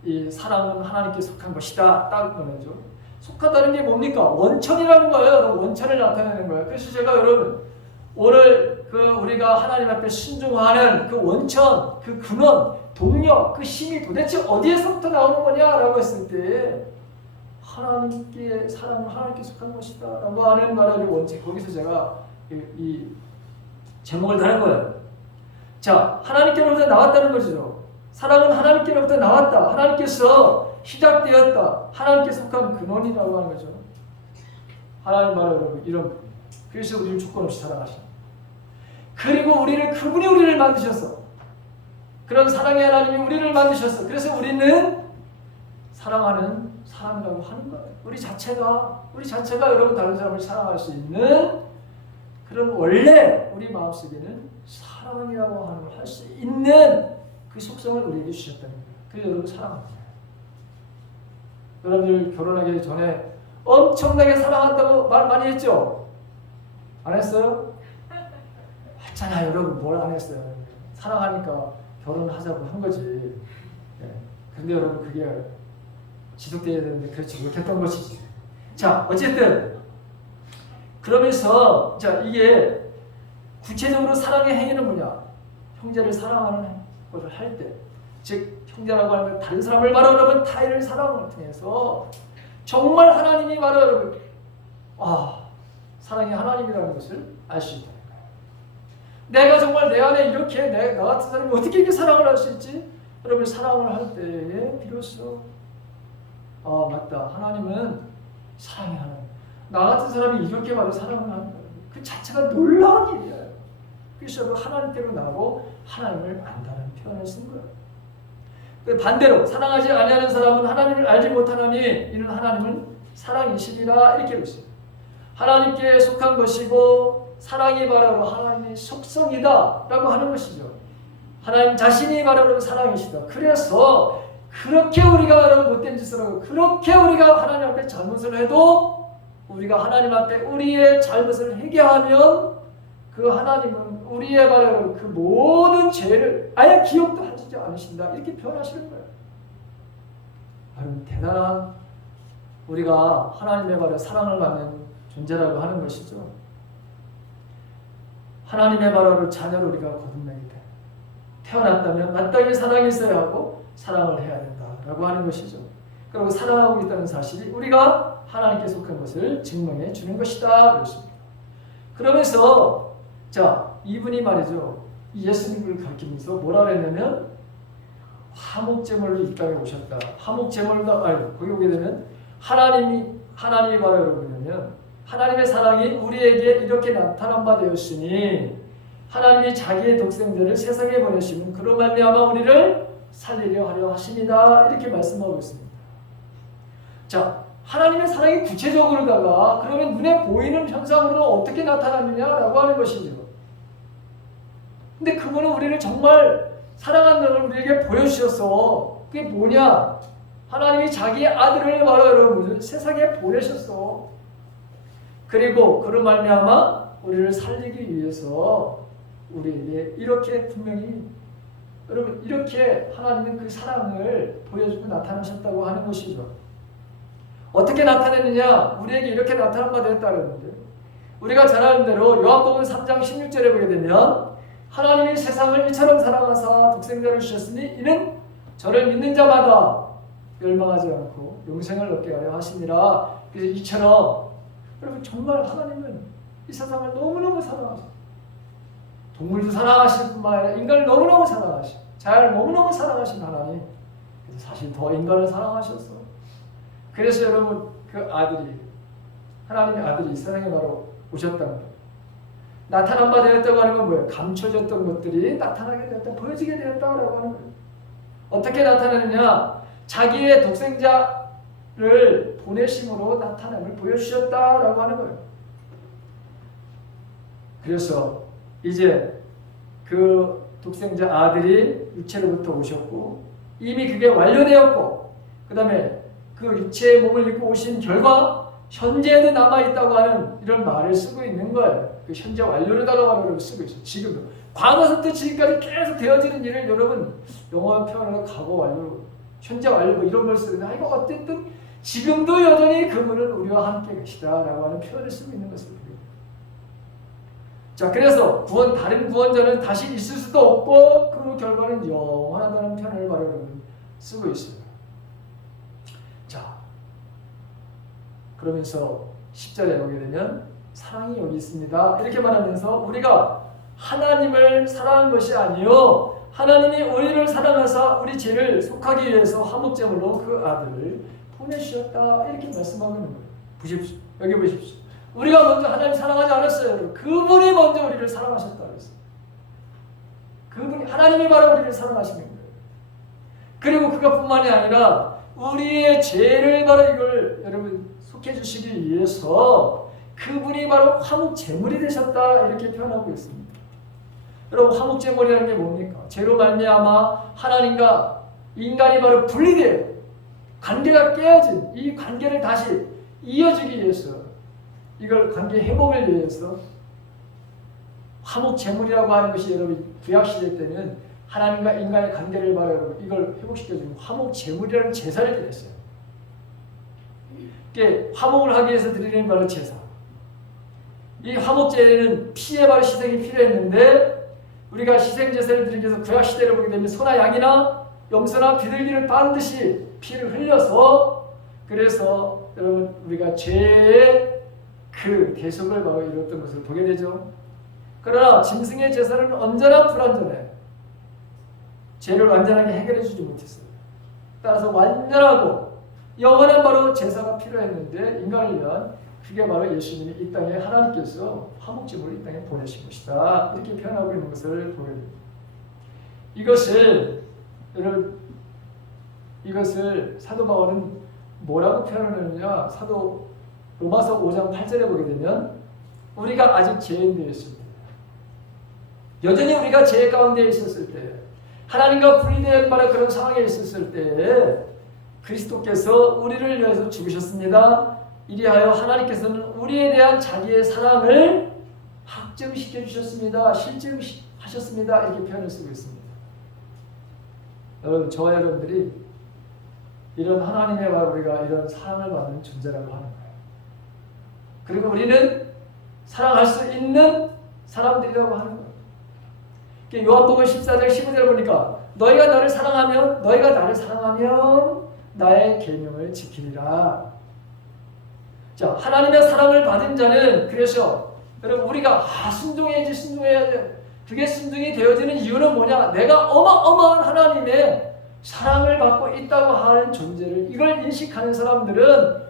이 사랑은 하나님께 속한 것이다. 딱 보내죠. 속하다는 게 뭡니까? 원천이라는 거예요. 원천을 나타내는 거예요. 그래서 제가 여러분 오늘 우리가 하나님 앞에 순종하는 그 원천, 그 근원, 동력, 그 힘이 도대체 어디에서부터 나오는 거냐라고 했을 때 하나님께 사랑은 하나님께 속한 것이다 라고 하는 말을 원칙 거기서 제가 이 제목을 다는 거예요. 자, 하나님께로부터 나왔다는 거죠. 사랑은 하나님께로부터 나왔다. 하나님께서 시작되었다. 하나님께 속한 근원이라고 하는 거죠. 하나님 말하는 이런 그래서 우리를 조건 없이 사랑하십니다. 그리고 그분이 우리를 만드셨어. 그런 사랑의 하나님이 우리를 만드셨어. 그래서 우리는 사랑하는 사람이라고 하는 거예요. 우리 자체가 여러분 다른 사람을 사랑할 수 있는 그런 원래 우리 마음속에는 사랑이라고 하는 걸 할 수 있는 그 속성을 우리에게 주셨다는 거예요. 그래서 여러분 사랑합니다. 여러분들 결혼하기 전에 엄청나게 사랑한다고 말 많이 했죠? 안 했어요? 했잖아요. 여러분 뭘 안 했어요? 사랑하니까 결혼하자고 한 거지. 근데 여러분 그게 지속돼야 되는데 그렇지 못했던 것이지. 자, 어쨌든 그러면서 자 이게 구체적으로 사랑의 행위는 뭐냐? 형제를 사랑하는 것을 할 때, 즉 형제라고 하는 다른 사람을 바로 여러분 타인을 사랑을 통해서 정말 하나님이 바로 여러분 사랑이 하나님이라는 것을 알 수 있다. 내가 정말 내 안에 이렇게 나 같은 사람이 어떻게 이렇게 사랑을 할 수 있지? 여러분 사랑을 할 때에 비로소 맞다. 하나님은 사랑의 하나님. 나 같은 사람이 이렇게 바로 사랑을 하는 거예요. 그 자체가 놀라운 일이에요. 그래서 하나님께로 나고 하나님을 안다는 표현을 쓴 거예요. 반대로 사랑하지 아니하는 사람은 하나님을 알지 못하나니 이는 하나님은 사랑이시니라 이렇게 했어요. 하나님께 속한 것이고 사랑이 바로 하나님의 속성이다 라고 하는 것이죠. 하나님 자신이 바로 사랑이시다. 그래서 그렇게 우리가 못된 짓을 하고 그렇게 우리가 하나님 앞에 잘못을 해도 우리가 하나님 앞에 우리의 잘못을 회개하면 그 하나님은 우리의 바로 그 모든 죄를 아예 기억도 하지 않으신다 이렇게 표현하시는 거예요. 아유, 대단한 우리가 하나님의 바로 사랑을 받는 존재라고 하는 것이죠. 하나님의 바로 자녀로 우리가 거듭나게 돼. 태어났다면 마땅히 사랑이 있어야 하고 사랑을 해야 된다라고 하는 것이죠. 그리고 사랑하고 있다는 사실이 우리가 하나님께 속한 것을 증명해 주는 것이다 그렇습니다. 그러면서 자 이분이 말이죠. 예수님을 가르치면서 뭐라 그랬냐면 화목제물로 이 땅에 오셨다. 화목제물도 거기 오게 되면 하나님이 바로 여러분이냐면 하나님의 사랑이 우리에게 이렇게 나타난 바 되었으니 하나님이 자기의 독생자를 세상에 보내시면 그로 말미암아 우리를 살리려 하려 하십니다. 이렇게 말씀하고 있습니다. 자, 하나님의 사랑이 구체적으로다가 그러면 눈에 보이는 형상으로 어떻게 나타나느냐라고 하는 것이죠. 근데 그분은 우리를 정말 사랑한다는 걸 우리에게 보여주셨어. 그게 뭐냐? 하나님이 자기 아들을 바로 여러분 세상에 보내셨어. 그리고 그로 말미암아 우리를 살리기 위해서 우리에게 이렇게 분명히 여러분 이렇게 하나님은 그 사랑을 보여주고 나타나셨다고 하는 것이죠. 어떻게 나타내느냐? 우리에게 이렇게 나타난 바 되었다 그러는데 우리가 잘 아는 대로 요한복음 3장 16절에 보게 되면 하나님이 세상을 이처럼 사랑하사 독생자를 주셨으니 이는 저를 믿는 자마다 멸망하지 않고 영생을 얻게 하려 하시니라. 그래서 이처럼 여러분 정말 하나님은 이 세상을 너무너무 사랑하셔. 동물도 사랑하실 뿐만 아니라 인간을 너무너무 사랑하셔. 자연을 너무너무 사랑하신 하나님. 그래서 사실 더 인간을 사랑하셨어. 그래서 여러분 그 아들이 하나님의 아들이 이 세상에 바로 오셨다는 거예요. 나타난 바 되었다고 하는 건 뭐예요? 감춰졌던 것들이 나타나게 되었다, 보여지게 되었다라고 하는 거예요. 어떻게 나타나느냐? 자기의 독생자를 보내심으로 나타남을 보여주셨다라고 하는 거예요. 그래서 이제 그 독생자 아들이 육체로부터 오셨고 이미 그게 완료되었고 그 다음에 그 육체의 몸을 입고 오신 결과 현재에도 남아있다고 하는 이런 말을 쓰고 있는 거예요. 그 현재 완료로다가 말을 쓰고 있어요. 지금도. 과거부터 지금까지 계속 되어지는 일을 여러분 영어 표현으로 과거 완료, 현재 완료 뭐 이런 걸 쓰는데 이거 어쨌든 지금도 여전히 그분은 우리와 함께 계시다라고 하는 표현을 쓰고 있는 것입니다. 자, 그래서 다른 구원자는 다시 있을 수도 없고 그 결과는 영원하다는 표현을 바로 쓰고 있어요. 자, 그러면서 10절에 보게 되면 사랑이 여기 있습니다. 이렇게 말하면서 우리가 하나님을 사랑한 것이 아니요 하나님이 우리를 사랑하사 우리 죄를 속하기 위해서 화목제물로 그 아들을 보내주셨다 이렇게 말씀하고 있는 거예요. 보십시오. 여기 보십시오. 우리가 먼저 하나님 사랑하지 않았어요. 그분이 먼저 우리를 사랑하셨다 그랬어요. 그분이 하나님이 바로 우리를 사랑하시는 거예요. 그리고 그것뿐만이 아니라 우리의 죄를 바로 이걸 여러분 속해 주시기 위해서 그분이 바로 화목제물이 되셨다 이렇게 표현하고 있습니다. 여러분 화목제물이라는 게 뭡니까? 죄로 말미암아 하나님과 인간이 바로 분리돼요. 관계가 깨어진 이 관계를 다시 이어주기 위해서 이걸 관계 회복을 위해서 화목제물이라고 하는 것이 여러분 구약시대 때는 하나님과 인간의 관계를 바로 여러분 이걸 회복시켜주는 화목제물이라는 제사를 드렸어요. 이게 화목을 하기 위해서 드리는 바로 제사. 이 화목제에는 피의 바로 희생이 필요했는데 우리가 희생제사를 드리기 위해서 구약시대를 보게 되면 소나 양이나 염소나 비둘기를 반드시 피를 흘려서 그래서 여러분 우리가 죄의 그 대속을 바로 이뤘던 것을 보게 되죠. 그러나 짐승의 제사는 언제나 불완전해. 죄를 완전하게 해결해 주지 못했어요. 따라서 완전하고 영원한 바로 제사가 필요했는데 인간을 위한 그게 바로 예수님이 이 땅에 하나님께서 화목제물을 이 땅에 보내신 것이다. 이렇게 표현하고 있는 것을 보게 됩니다. 이것을 사도 바울은 뭐라고 표현하느냐? 사도 로마서 5장 8절에 보게 되면 우리가 아직 죄인되어 있을 때, 여전히 우리가 죄 가운데 있었을 때, 하나님과 분리된 바로 그런 상황에 있었을 때 그리스도께서 우리를 위해서 죽으셨습니다. 이리하여 하나님께서는 우리에 대한 자기의 사랑을 확증시켜 주셨습니다. 실증하셨습니다. 이렇게 표현을 쓰고 있습니다. 여러분, 저와 여러분들이 이런 하나님의 우리가 이런 사랑을 받는 존재라고 하는 거예요. 그리고 우리는 사랑할 수 있는 사람들이라고 하는 거예요. 요한복음 14장 15절을 보니까 너희가 나를 사랑하면 나의 계명을 지키리라. 자, 하나님의 사랑을 받은 자는, 그래서 여러분 우리가 순종해야 돼. 그게 순종이 되어지는 이유는 뭐냐? 내가 어마어마한 하나님의 사랑을 받고 있다고 하는 존재를, 이걸 인식하는 사람들은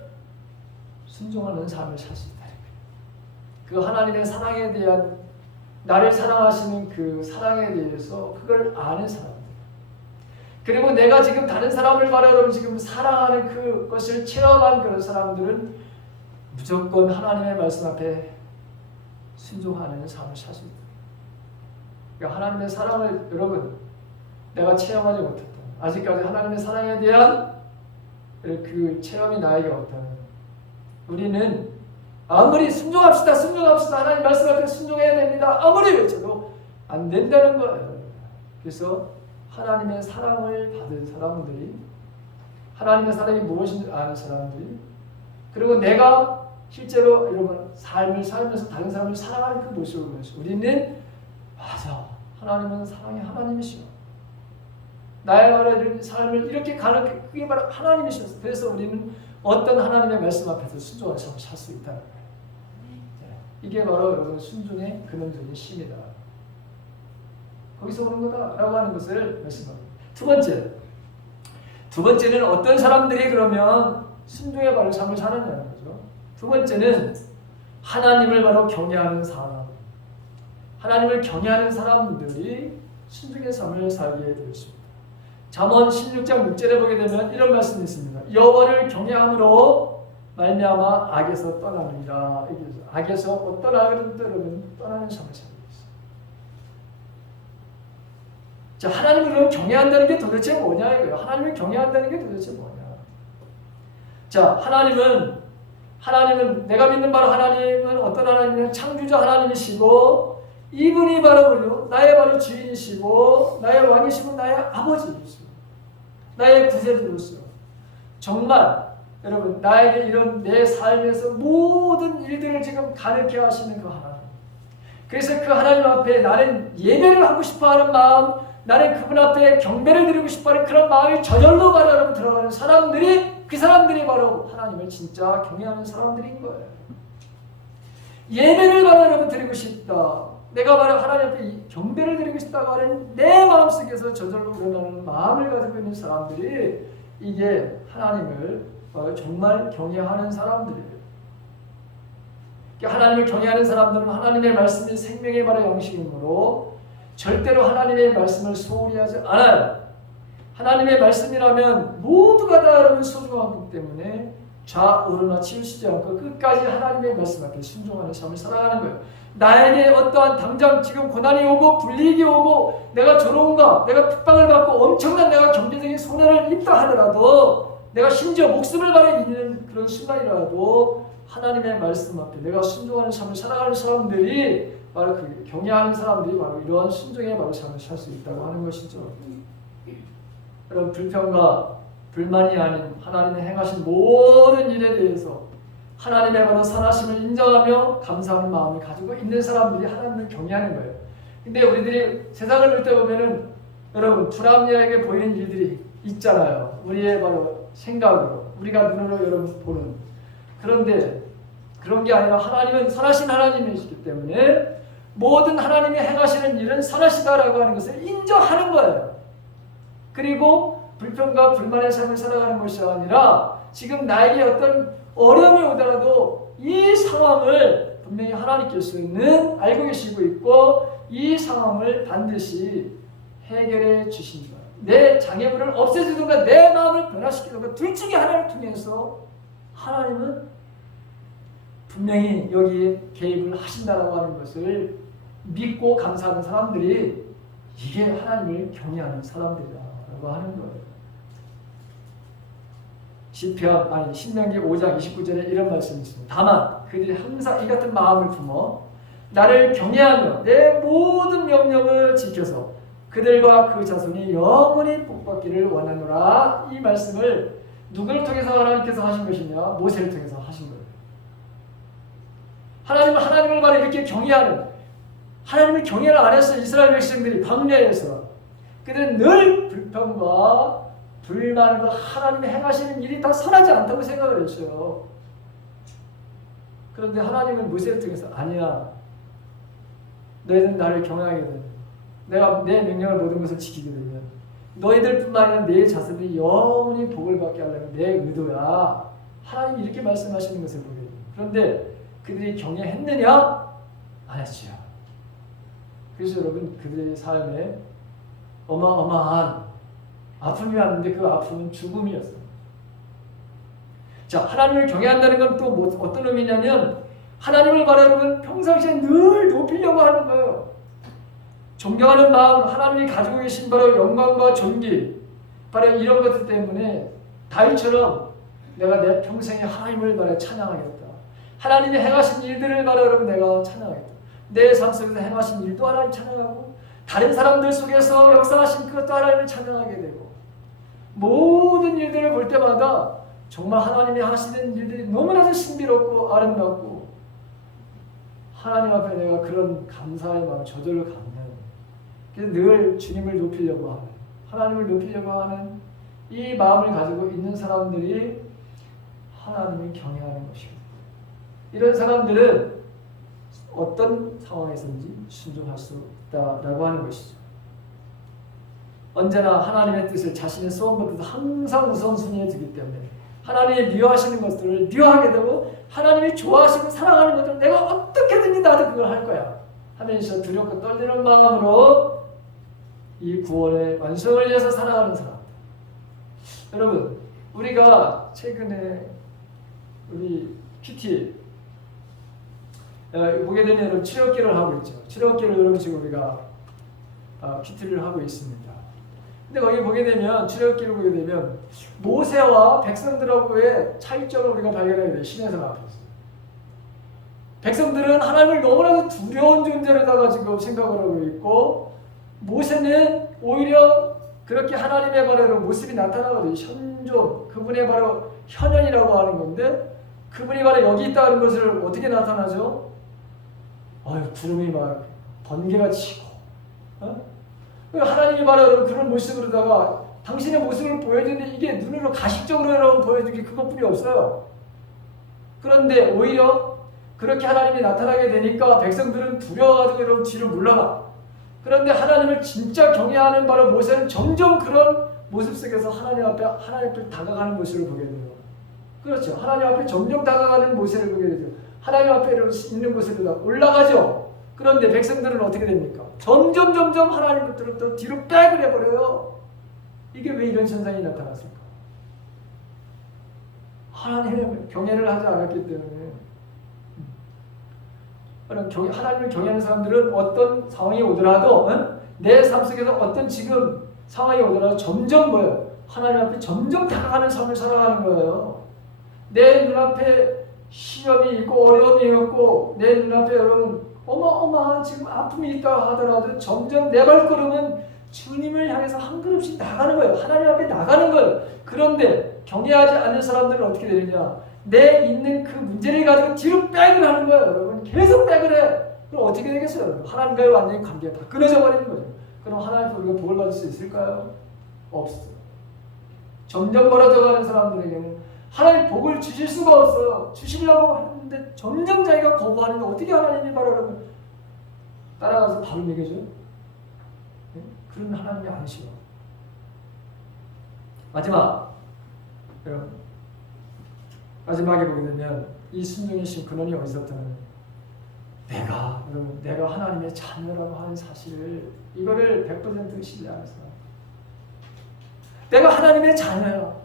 순종하는 삶을 살 수 있다. 그 하나님의 사랑에 대한, 나를 사랑하시는 그 사랑에 대해서 그걸 아는 사람들, 그리고 내가 지금 다른 사람을 바라보면 지금 사랑하는 그것을 체험한 그런 사람들은 무조건 하나님의 말씀 앞에 순종하는 삶을 살 수 있다. 그러니까 하나님의 사랑을, 여러분, 내가 체험하지 못했다, 아직까지 하나님의 사랑에 대한 그 체험이 나에게 없다면 우리는 아무리 순종합시다 하나님 말씀 앞에 순종해야 됩니다, 아무리 외쳐도 안 된다는 거예요. 그래서 하나님의 사랑을 받은 사람들이, 하나님의 사랑이 무엇인지 아는 사람들이, 그리고 내가 실제로 여러분 삶을 살면서 다른 사람을 사랑하는 그 모습을 보면서 우리는, 맞아, 하나님은 사랑의 하나님이시오, 나의 바로 삶을 이렇게 가는 그게 바로 하나님이셨어. 그래서 우리는 어떤 하나님의 말씀 앞에서 순종하는 삶을 살 수 있다는 거예요. 이게 바로 여러분 순종의 근원적인 힘이다, 거기서 오는 거다라고 하는 것을 말씀합니다. 두 번째는 어떤 사람들이 그러면 순종의 바로 삶을 사느냐는 거죠. 두 번째는 하나님을 바로 경외하는 사람, 하나님을 경외하는 사람들이 순종의 삶을 살게 되었습니다. 잠언 16장 6절에 보게 되면 이런 말씀이 있습니다. 여호와를 경외함으로 말미암아 악에서 떠나느니라. 악에서 어떤 악을 떠나는 삶을 살고 있어요. 자, 하나님을 그럼 경외한다는 게 도대체 뭐냐 이거예요. 하나님을 경외한다는 게 도대체 뭐냐. 자, 하나님은 내가 믿는 바로 하나님은 어떤 하나님이냐? 창조자 하나님이시고, 이분이 바로 나의 바로 주인이시고, 나의 왕이시고, 나의 아버지이시고, 나의 구세주로서 정말 여러분 나에게 이런 내 삶에서 모든 일들을 지금 가르쳐 하시는 그 하나님. 그래서 그 하나님 앞에 나는 예배를 하고 싶어하는 마음, 나는 그분 앞에 경배를 드리고 싶어하는 그런 마음이 저절로 바로 여러분 들어가는 사람들이, 그 사람들이 바로 하나님을 진짜 경외하는 사람들인 거예요. 예배를 바로 여러분 드리고 싶다, 내가 바로 하나님 앞에 경배를 드리고 싶다고 하는 내 마음속에서 저절로 일어나는 마음을 가지고 있는 사람들이, 이게 하나님을 정말 경외하는 사람들이에요. 하나님을 경외하는 사람들은 하나님의 말씀이 생명의 바로 양식이므로 절대로 하나님의 말씀을 소홀히 하지 않아요. 하나님의 말씀이라면 모두가 다 여러분 소중하기 때문에 좌우로나 치우치지 않고 끝까지 하나님의 말씀 앞에 순종하는 삶을 살아가는 거예요. 나에게 어떠한 당장 지금 고난이 오고 불이익이 오고 내가 조롱과 내가 핍박을 받고 엄청난 내가 경제적인 손해를 입다 하더라도, 내가 심지어 목숨을 바로 잃는 그런 순간이라도 하나님의 말씀 앞에 내가 순종하는 삶을 살아가는 사람들이 바로 그 경외하는 사람들이 바로 이러한 순종의 바로 삶을 살 수 있다고 하는 것이죠. 여러분, 불평과 불만이 아닌 하나님의 행하신 모든 일에 대해서 하나님의 바로 선하심을 인정하며 감사하는 마음을 가지고 있는 사람들이 하나님을 경외하는 거예요. 근데 우리들이 세상을 볼 때 보면은 여러분 불합리하게 보이는 일들이 있잖아요. 우리의 바로 생각으로, 우리가 눈으로 여러분 보는. 그런데 그런 게 아니라 하나님은 선하신 하나님이시기 때문에 모든 하나님이 행하시는 일은 선하시다라고 하는 것을 인정하는 거예요. 그리고 불평과 불만의 삶을 살아가는 것이 아니라 지금 나에게 어떤 어려움이 오더라도 이 상황을 분명히 하나님께서는 알고 계시고 있고 이 상황을 반드시 해결해 주십니다. 내 장애물을 없애주든가 내 마음을 변화시키든가 둘 중에 하나를 통해서 하나님은 분명히 여기에 개입을 하신다라고 하는 것을 믿고 감사하는 사람들이 이게 하나님을 경외하는 사람들이라고 하는 거예요. 신명기 5장 29절에 이런 말씀이 있습니다. 다만 그들이 항상 이 같은 마음을 품어 나를 경외하며 내 모든 명령을 지켜서 그들과 그 자손이 영원히 복받기를 원하노라. 이 말씀을 누구를 통해서 하나님께서 하신 것이냐? 모세를 통해서 하신 거예요. 하나님을 바로 이렇게 경외하는, 하나님을 경외를 안 했어요. 이스라엘 백성들이 광야에서 그들은 늘 불평과 불만으로 하나님이 행하시는 일이 다 선하지 않다고 생각을 했어요. 그런데 하나님은 모세를 통해서 아니야. 너희들은 나를 경외하게 되면 내가 내 명령을 모든 것을 지키게 되면 너희들뿐만 아니라 내 자손이 영원히 복을 받게 하려는 내 의도야. 하나님이 이렇게 말씀하시는 것을 보게 됩니다. 그런데 그들이 경외했느냐? 안 했죠. 그래서 여러분 그들의 삶에 어마어마한 아픔이 왔는데 그 아픔은 죽음이었어요. 자, 하나님을 경외한다는 건 또 어떤 의미냐면 하나님을 바로 여러분 평상시에 늘 높이려고 하는 거예요. 존경하는 마음, 하나님이 가지고 계신 바로 영광과 존귀, 바로 이런 것들 때문에 다윗처럼 내가 내 평생에 하나님을 바로 찬양하겠다. 하나님이 행하신 일들을 바로 여러분 내가 찬양하겠다. 내 삶 속에서 행하신 일도 하나님 찬양하고 다른 사람들 속에서 역사하신 그것도 하나님을 찬양하게 되고 모든 일들을 볼 때마다 정말 하나님이 하시는 일들이 너무나도 신비롭고 아름답고 하나님 앞에 내가 그런 감사의 마음 저절로 갖는, 그래서 늘 주님을 높이려고 하는, 하나님을 높이려고 하는 이 마음을 가지고 있는 사람들이 하나님을 경외하는 것입니다. 이런 사람들은 어떤 상황에서든지 순종할 수 있다라고 하는 것이죠. 언제나 하나님의 뜻을 자신의 소원보다 항상 우선순위에 두기 때문에 하나님이 미워하시는 것들을 미워하게 되고 하나님이 좋아하시고 사랑하는 것들을 내가 어떻게든지 나도 그걸 할 거야 하면서 두렵고 떨리는 마음으로 이 구원의 완성을 위해서 살아가는 사람. 여러분 우리가 최근에 우리 PT 보게 되면 여러분 출애굽기를 하고 있죠. 출애굽기를 여러분 지금 우리가 PT를 하고 있습니다. 근데 거기 보게 되면 출애굽기를 보게 되면 모세와 백성들하고의 차이점을 우리가 발견하게 돼요. 신에서 앞에서. 백성들은 하나님을 너무나도 두려운 존재로다가 지금 생각을 하고 있고 모세는 오히려 그렇게 하나님의 바로 모습이 나타나거든요. 현존, 그분의 바로 현현이라고 하는 건데 그분이 바로 여기 있다는 것을 어떻게 나타나죠? 구름이 막 번개가 치고 하나님이 바로 그런 모습으로다가 당신의 모습을 보여주는데 이게 눈으로 가식적으로 여러분 보여주는 게 그것뿐이 없어요. 그런데 오히려 그렇게 하나님이 나타나게 되니까 백성들은 두려워가지고 여러분 뒤로 물러가. 그런데 하나님을 진짜 경외하는 바로 모세는 점점 그런 모습 속에서 하나님 앞에 다가가는 모습을 보게 돼요. 그렇죠. 하나님 앞에 점점 다가가는 모습을 보게 되죠. 하나님 앞에 있는 모습으로 올라가죠. 그런데 백성들은 어떻게 됩니까? 점점 하나님부터 뒤로 백을 해버려요. 이게 왜 이런 현상이 나타났을까? 하나님의 경외를 하지 않았기 때문에. 하나님을 경외하는 사람들은 어떤 상황이 오더라도 내 삶 속에서 어떤 지금 상황이 오더라도 점점 뭐예요? 하나님 앞에 점점 다가가는 삶을 살아가는 거예요. 내 눈앞에 시험이 있고 어려움이 있고 내 눈앞에 여러분 어마어마한 지금 아픔이 있다 하더라도 점점 내 발걸음은 주님을 향해서 한 걸음씩 나가는 거예요. 하나님 앞에 나가는 거예요. 그런데 경외하지 않는 사람들은 어떻게 되느냐? 내 있는 그 문제를 가지고 뒤로 백을 하는 거예요. 여러분 계속 백을 해. 그럼 어떻게 되겠어요? 하나님과의 완전히 관계가 다 끊어져 버리는 거죠. 그럼 하나님께 우리가 복을 받을 수 있을까요? 없어요. 점점 멀어져가는 사람들에게는 하나님 복을 주실 수가 없어요. 주시려고 하는데 점점 자기가 거부하는데 어떻게 하나님이 바로 여러분 따라가서 밥을 먹여줘요? 네? 그런 하나님이 아니시고. 마지막 여러분 마지막에 보게 되면 이 순종이신 근원이 어디서부터는 내가 하나님의 자녀라고 하는 사실을 이거를 100% 신뢰하면서 내가 하나님의 자녀야.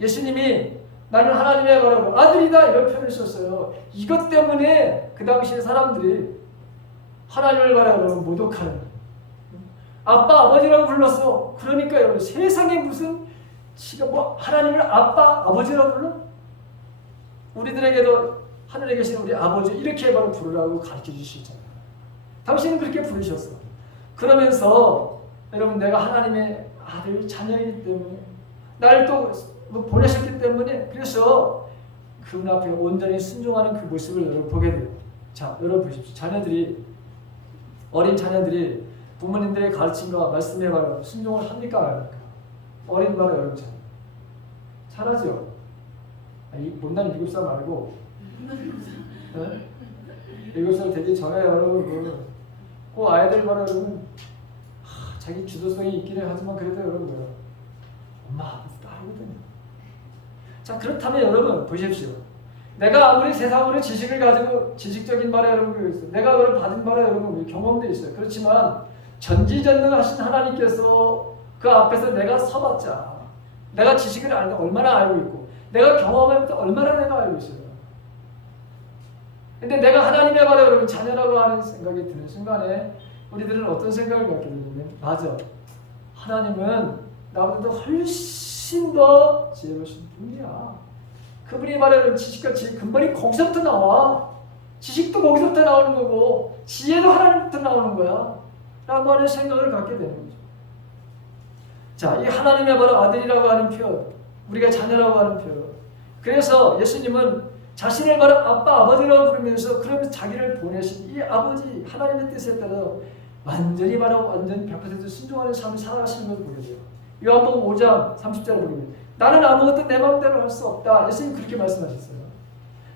예수님이 나는 하나님의 거라고 아들이다 이런 표현을 썼어요. 이것 때문에 그 당시에 사람들이 하나님을 바라고 모독하는 아빠 아버지라고 불렀어. 그러니까 여러분 세상에 무슨 지가 뭐 하나님을 아빠 아버지라고 불러? 우리들에게도 하늘에 계신 우리 아버지 이렇게 바로 부르라고 가르쳐 주시잖아요. 당신은 그렇게 부르셨어. 그러면서 여러분 내가 하나님의 아들 자녀이기 때문에 나를 또 보내셨기 때문에 그래서 그분 앞에 온전히 순종하는 그 모습을 여러분 보게 돼요. 자, 여러분 보십시오. 어린 자녀들이 부모님들의 가르침과 말씀에 바로 순종을 합니까? 안 합니까? 어린 바로 여러분 자녀. 잘하죠? 이 못난 7살 말고 7살 되기 전에 여러분 그 아이들 바로 여러분 자기 주도성이 있기는 하지만 그래도 여러분 엄마 아버지 따르거든요. 자, 그렇다면 여러분 보십시오. 내가 아무리 세상으로 지식을 가지고 지식적인 말에 여러분 있어요. 내가 그걸 받은 말에 여러분 경험도 있어요. 그렇지만 전지전능하신 하나님께서 그 앞에서 내가 서봤자 내가 지식을 얼마나 알고 있고 내가 경험하면서 얼마나 내가 알고 있어요. 근데 내가 하나님의 말에 여러분 자녀라고 하는 생각이 드는 순간에 우리들은 어떤 생각을 갖게 되냐면 맞아. 하나님은 나보다 훨씬 더 지혜로우신 분이야. 그분이 말하는 지식과 지혜 근본이 거기서부터 나와. 지식도 거기서부터 나오는 거고 지혜도 하나님부터 나오는 거야. 라고 하는 생각을 갖게 되는 거죠. 자, 이 하나님의 바로 아들이라고 하는 표현, 우리가 자녀라고 하는 표현. 그래서 예수님은 자신을 바로 아빠, 아버지라고 부르면서 그러면서 자기를 보내신 이 아버지 하나님의 뜻에 따라 완전히 100% 순종하는 삶을 살아가시는 것을 보게 돼요. 요한복음 5장 30절을 보게 돼요. 나는 아무것도 내 마음대로 할 수 없다. 예수님 그렇게 말씀하셨어요.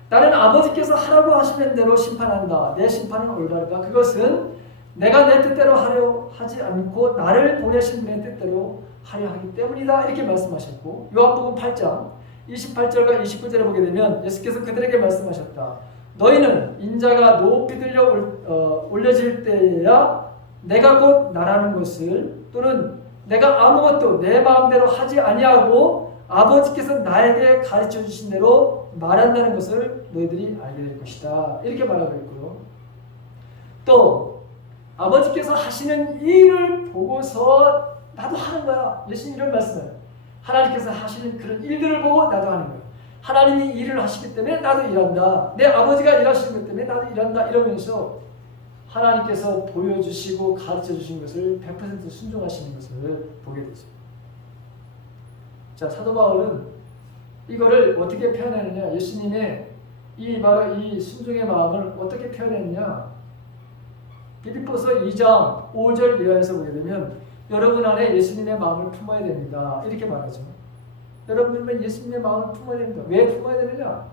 나는 아버지께서 하라고 하시는 대로 심판한다. 내 심판은 올바르다. 그것은 내가 내 뜻대로 하려 하지 않고 나를 보내신 분의 뜻대로 하려 하기 때문이다. 이렇게 말씀하셨고 요한복음 8장 28절과 29절에 보게 되면 예수께서 그들에게 말씀하셨다. 너희는 인자가 높이 들려 올려질 때에야 내가 곧 나라는 것을 또는 내가 아무것도 내 마음대로 하지 아니하고 아버지께서 나에게 가르쳐 주신 대로 말한다는 것을 너희들이 알게 될 것이다. 이렇게 말하고 있고요. 또 아버지께서 하시는 일을 보고서 나도 하는 거야. 예수님 이런 말씀을 하나님께서 하시는 그런 일들을 보고 나도 하는 거야. 하나님이 일을 하시기 때문에 나도 일한다. 내 아버지가 일하시는 것 때문에 나도 일한다. 이러면서 하나님께서 보여주시고 가르쳐주신 것을 100% 순종하시는 것을 보게 되죠. 자, 사도 바울은 이거를 어떻게 표현했느냐. 예수님의 바로 이 순종의 마음을 어떻게 표현했느냐. 빌립보서 2장 5절 이하에서 보게 되면 여러분 안에 예수님의 마음을 품어야 됩니다. 이렇게 말하죠. 여러분은 예수님의 마음을 품어야 됩니다. 왜 품어야 되느냐?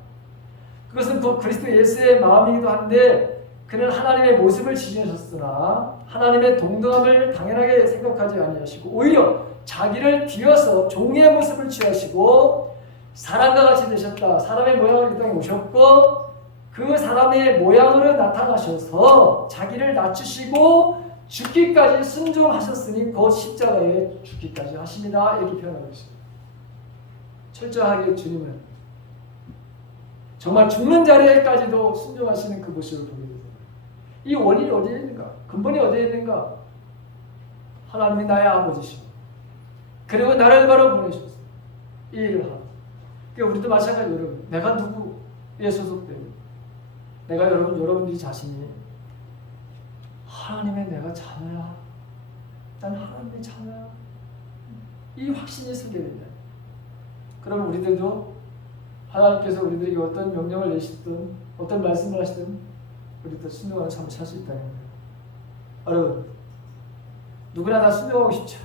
그것은 그리스도 예수의 마음이기도 한데 그는 하나님의 모습을 지니셨으나 하나님의 동등함을 당연하게 생각하지 아니하시고 오히려 자기를 비워서 종의 모습을 취하시고 사람과 같이 되셨다. 사람의 모양으로 이 땅에 오셨고 그 사람의 모양으로 나타나셔서 자기를 낮추시고 죽기까지 순종하셨으니 곧 십자가에 죽기까지 하십니다. 이렇게 표현하고 있습니다. 철저하게 주님은 정말 죽는 자리에까지도 순종하시는 그 모습을 보게 됩니다. 이 원인이 어디에 있는가? 근본이 어디에 있는가? 하나님이 나의 아버지시고 그리고 나를 바로 보내셨어요. 이 일을 하고 그러니까 우리도 마찬가지로 여러분 내가 누구에 소속되고 내가 여러분들이 자신이 하나님의 내가 자녀야. 난 하나님의 자녀야. 이 확신이 생겨야 된다. 그러면 우리들도 하나님께서 우리들에게 어떤 명령을 내시든 어떤 말씀을 하시든 우리도 순종하는 삶을 살 수 있다는 거예요. 여러분 누구나 다 순종하고 싶죠.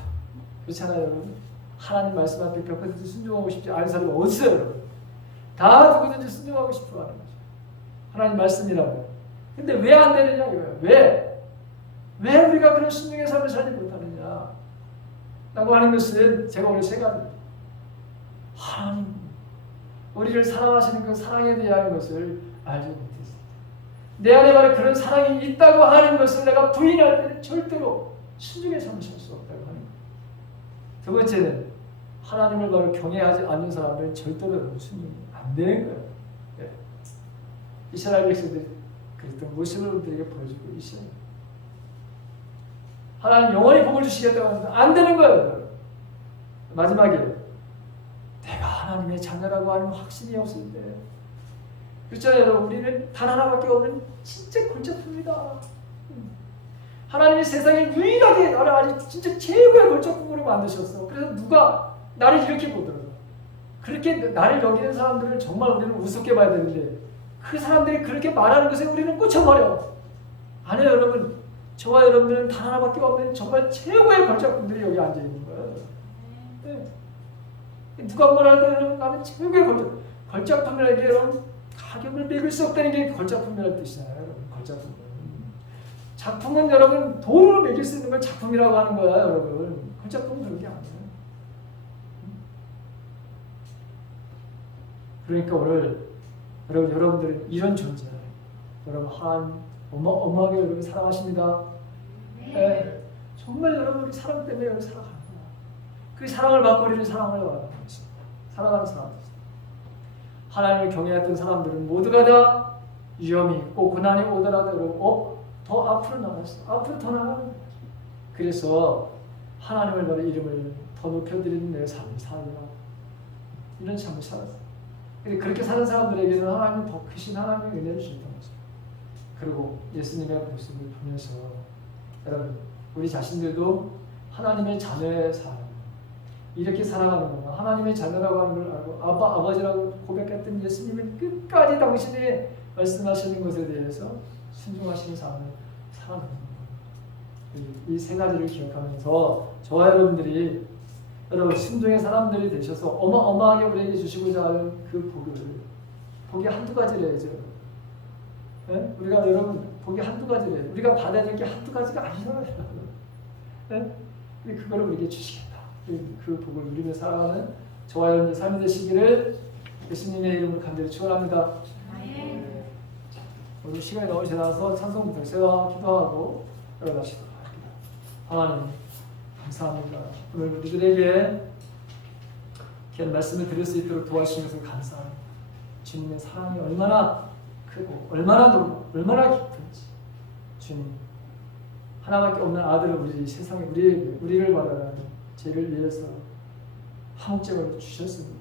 그렇잖아요 여러분. 하나님 말씀 앞에 100% 순종하고 싶지 않은 사람이 어딨어요 여러분. 다 누구든지 순종하고 싶어 하는 거죠. 하나님 말씀이라고. 근데 왜 안 되느냐 이거예요. 왜 우리가 그런 순종의 삶을 살지 못하느냐 라고 하는 것은 제가 오늘 세 가지입니다. 하나님 우리를 사랑하시는 그 사랑에 대한 것을 알지 못했어. 내 안에 바로 그런 사랑이 있다고 하는 것을 내가 부인할 때는 절대로 순종의 삶을 살 수 없다고 하는 거예요. 두 번째는 하나님을 바로 경외하지 않는 사람들은 절대로 순종이 안 되는 거예요. 네. 이스라엘 백성들이 그랬던 모습을 우리에게 보여주고 있어요. 하나님 영원히 복을 주시겠다고 하는데 안 되는 거예요. 마지막에 내가 하나님의 자녀라고 하는 확신이 없을 때, 그렇잖아요 여러분. 우리는 단 하나밖에 없는 진짜 골짜품이다. 하나님이 세상에 유일하게 나를 아주 진짜 최고의 골짜품으로 만드셨어. 그래서 누가 나를 이렇게 보더라고. 그렇게 나를 여기는 사람들을 정말 우리는 우습게 봐야 되는데, 그 사람들이 그렇게 말하는 것에 우리는 꽂혀버려. 아니요 여러분, 저와 여러분들은 단 하나밖에 없는 정말 최고의 걸작품들이 여기 앉아있는 거예요. 네. 누가 뭐라든 나는 최고의 걸작품이라는 게 여러분 가격을 매길 수 없다는 게 걸작품이라는 뜻이잖아요. 여러분. 걸작품은 작품은 여러분 돈으로 매길 수 있는 걸 작품이라고 하는 거야. 여러분 걸작품은 그런 게 아니에요. 그러니까 오늘 여러분들은 이런 존재, 여러분 어마어마하게 여러분 사랑하십니다. 네. 정말 여러분이 사랑 때문에 여러분 살아가는 거야. 그 사랑을 받고 우리는 사랑을 받는 거지. 사랑하는 사람들. 하나님을 경외했던 사람들은 모두가 다 위험이 있고 고난이 오더라도 여러분 더 앞으로 나갔어. 앞으로 더 나가는 거야. 그래서 하나님을 바로 이름을 더 높여드리는 내 삶을 살리라. 이런 삶을 살았어. 그렇게 사는 사람들에게는 하나님은 더 크신 하나님의 은혜를 주셨던 거죠. 그리고 예수님의 모습을 보면서 여러분 우리 자신들도 하나님의 자녀의 삶 이렇게 살아가는구나. 하나님의 자녀라고 하는 걸 알고 아버지라고 고백했던 예수님은 끝까지 당신이 말씀하시는 것에 대해서 순종하시는 삶을 살아가는 거예요. 이 세 가지를 기억하면서 저와 여러분들이 여러분 순종의 사람들이 되셔서 어마어마하게 우리에게 주시고자 하는 그 복이 한두 가지래야죠. 네? 우리가 여러분 복이 한두 가지래요. 우리가 받아야 될 게 한두 가지가 아니잖아요. 네? 그걸 우리에게 주시겠다. 그 복을 누리며 살아가는 저와 여러분의 삶이 되시기를 예수님의 이름으로 간절히 축원합니다. 네. 오늘 시간이 너무 지나서 찬송부터 세와 기도하고 들어가시도록 합니다. 하나님 감사합니다. 오늘 우리들에게 귀한 말씀을 드릴 수 있도록 도와주시면서 감사합니다. 주님의 사랑이 얼마나 크고 얼마나 높고 얼마나 깊은지, 주님 하나밖에 없는 아들을 우리 세상에 우리를 받아라 죄를 위해서 한목적으로 주셨습니다.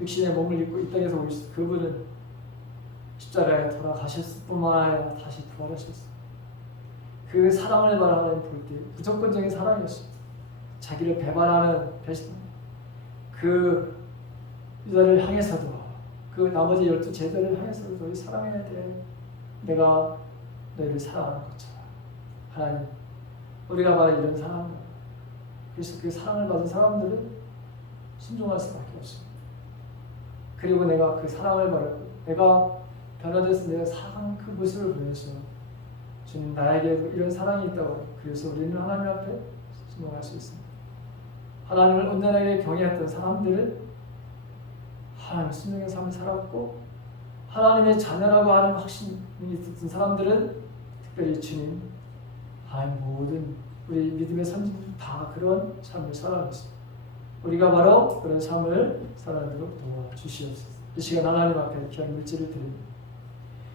육신의 몸을 입고 이 땅에서 오신 그분은 십자가에 돌아가셨을 뿐만 아니라 다시 부활하셨습니다. 그 사랑을 바라는 볼 때 무조건적인 사랑이었습니다. 자기를 배반하는 그 유다를 향해서도 그 나머지 12 제자를 향해서도 너희 사랑해야 돼. 내가 너희를 사랑하는 것처럼. 하나님, 우리가 바로 이런 사랑입니다. 그래서 그 사랑을 받은 사람들은 순종할 수밖에 없습니다. 그리고 내가 그 사랑을 받고 내가 변화돼서 내가 사랑하는 그 모습을 보여서 주님 나에게도 이런 사랑이 있다고. 그래서 우리는 하나님 앞에 순종할 수 있습니다. 하나님을 온전하게 경외했던 사람들은 하나님 순종의 삶을 살았고, 하나님의 자녀라고 하는 확신이 있었던 사람들은 특별히 주님, 하나님 모든 우리 믿음의 선진들 다 그런 삶을 살아갔습니다. 우리가 바로 그런 삶을 살아가도록 도와주시옵소서. 이 시간 하나님 앞에 귀한 물질을 드립니다.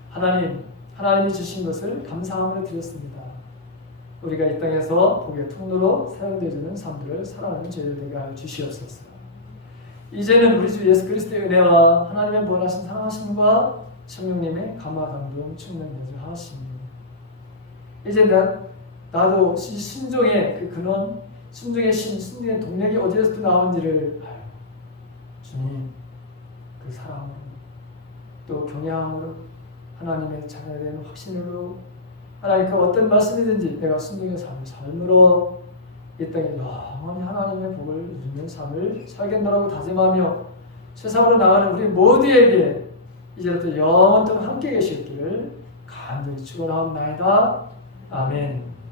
하나님이 주신 것을 감사함으로 드렸습니다. 우리가 이 땅에서 복의 통로로 사용되어지는 삶들을 살아가는 저희들 되게 하여 주시옵소서. 이제는 우리 주 예수 그리스도의 은혜와 하나님의 무한하신 사랑하심과 성령님의 감화 감동 충만 연주하시며 이제 나도 순종의 그 근원, 순종의 신, 순종의 동력이 어디에서 나온지를 알고 주님 그 사랑으로 또 경외함으로 하나님의 자녀에 대한 확신으로 하나님 그 어떤 말씀이든지 내가 순종의 삶으로 이 땅에 영원히 하나님의 복을 누리는 삶을 살겠노라고 다짐하며 세상으로 나가는 우리 모두에게 이제부터 영원토록 함께 계시기를 간절히 축원하옵나이다. 아멘.